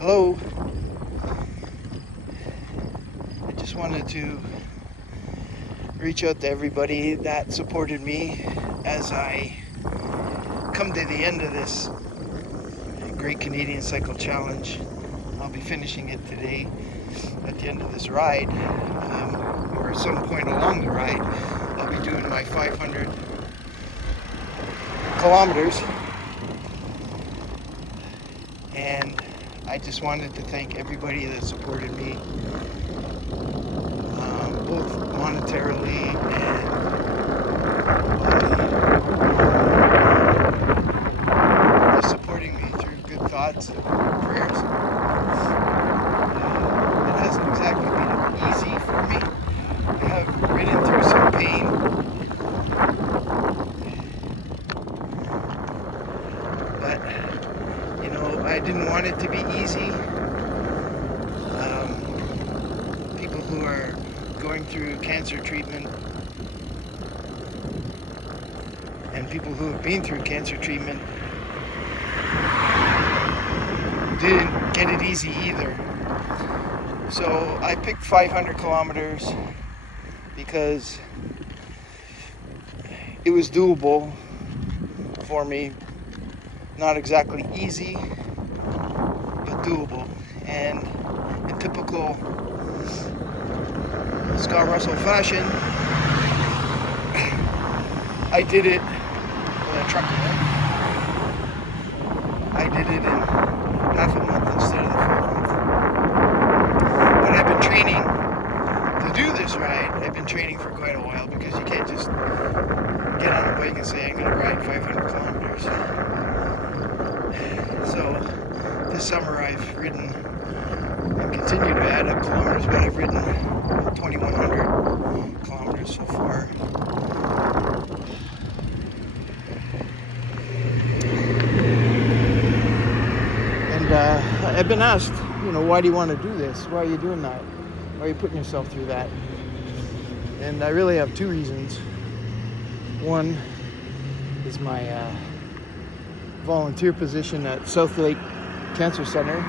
Hello. I just wanted to reach out to everybody that supported me as I come to the end of this Great Canadian Cycle Challenge. I'll be finishing it today at the end of this ride, or at some point along the ride. I'll be doing my 500 kilometers, and I just wanted to thank everybody that supported me, both monetarily and just supporting me through good thoughts and prayers. It hasn't exactly been easy for me. I have ridden through some pain. But, I didn't want it to be easy. People who are going through cancer treatment and people who have been through cancer treatment didn't get it easy either. So I picked 500 kilometers because it was doable for me. Not exactly easy, but doable. And in typical Scott Russell fashion, I did it with a truck. I did it in half a month instead of the full month. But I've been training to do this ride. I've been training for quite a while, because you can't just get on a bike and say, I'm going to ride 500 kilometers. So this summer I've ridden and continue to add up kilometers, but I've ridden 2,100 kilometers so far. And I've been asked, why do you want to do this? Why are you doing that? Why are you putting yourself through that? And I really have two reasons. One is my volunteer position at South Lake Cancer Center,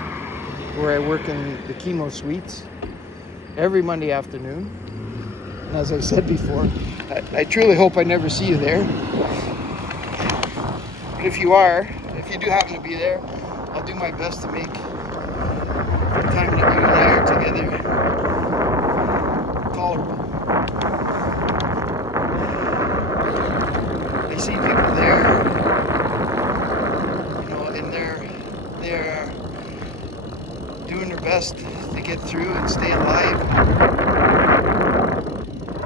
where I work in the chemo suites every Monday afternoon. And as I said before, I truly hope I never see you there. But if you do happen to be there, I'll do my best to make the time that you and I are together tolerable. I see people there, and they're doing their best to get through and stay alive.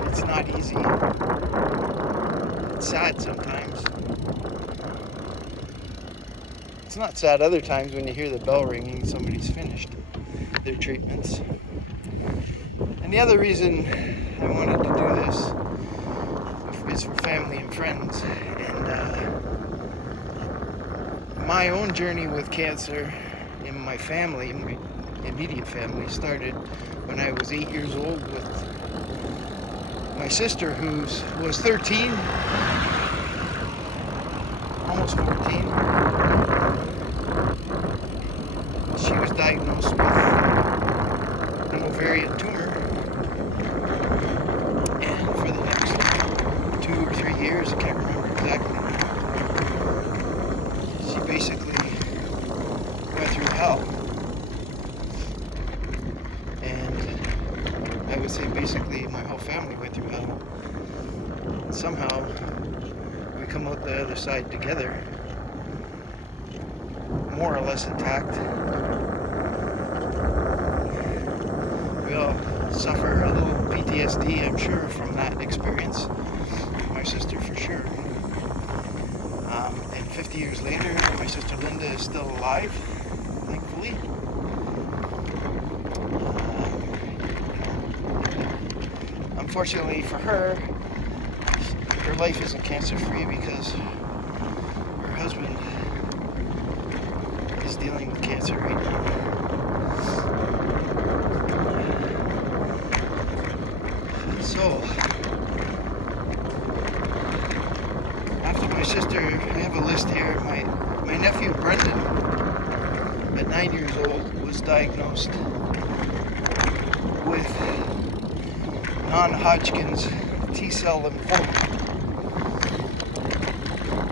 It's not easy. It's sad sometimes. It's not sad other times when you hear the bell ringing and somebody's finished their treatments. And the other reason I wanted to do this is for family and friends. And my own journey with cancer in my family, my immediate family, started when I was 8 years old with my sister, who was 13, almost 14. She was diagnosed with an ovarian tumor, and for the next 2 or 3 years, I can't remember exactly, she basically went through hell. And I would say basically my whole family went through hell. And somehow we come out the other side together, more or less intact. We all suffer a little PTSD, I'm sure, from that experience. My sister for sure. And 50 years later, my sister Linda is still alive, thankfully. Unfortunately for her, her life isn't cancer-free because her husband is dealing with cancer right now. So, after my sister, I have a list here. My nephew Brendan, at 9 years old, was diagnosed with non-Hodgkin's T-cell lymphoma.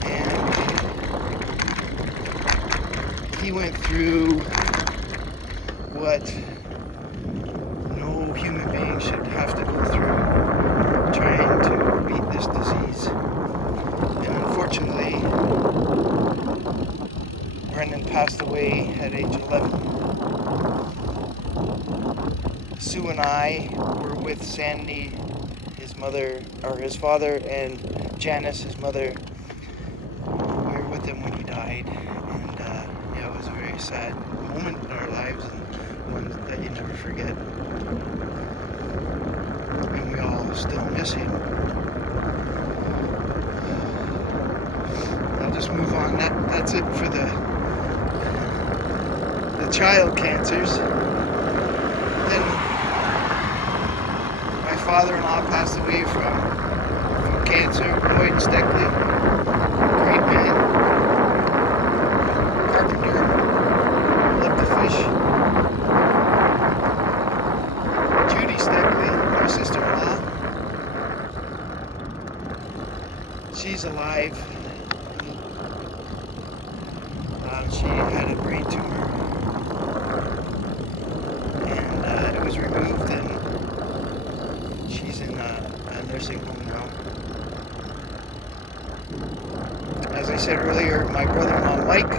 And he went through what no human being should have to go through, trying to beat this disease. And unfortunately, Brendan passed away at age 11. Sue and I were with Sandy, his mother, or his father, and Janice, his mother. We were with him when he died, and yeah, it was a very sad moment in our lives, and one that you never forget. And we all still miss him. I'll just move on. That's it for the child cancers. Then my father-in-law passed away from cancer. Lloyd Steckley, great man, carpenter, loved to fish. Judy Steckley, my sister-in-law, she's alive. She had a brain tumor, and it was removed, and she's in a nursing home now. As I said earlier, my brother-in-law Mike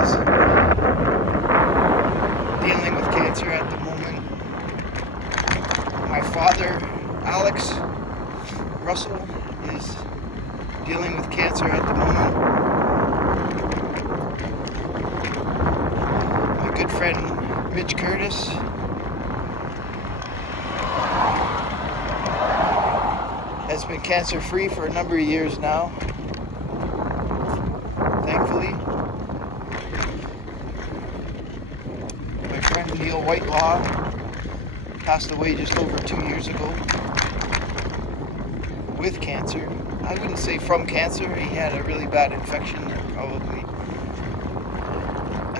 is dealing with cancer at the moment. My father, Alex Russell, is dealing with cancer at the moment. My good friend Mitch Curtis has been cancer free for a number of years now, thankfully. My friend Neil Whitelaw passed away just over 2 years ago with cancer. I wouldn't say from cancer. He had a really bad infection that probably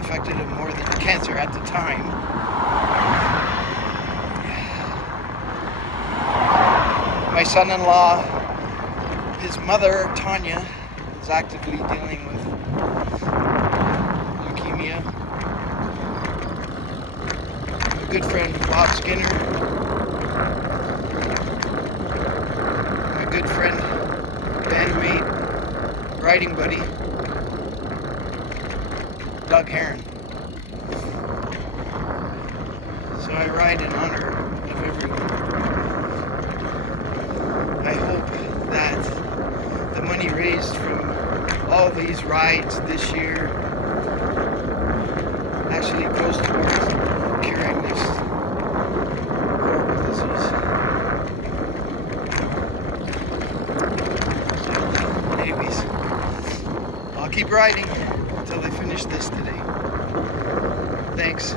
affected him more than cancer at the time. My son-in-law, his mother, Tanya, is actively dealing with leukemia. My good friend Bob Skinner, my good friend, bandmate, riding buddy, Doug Heron. So I ride in honor of everyone. I hope that the money raised from all these rides this year actually goes towards curing this horrible disease. Anyways, I'll keep riding until I finish this today. Thanks.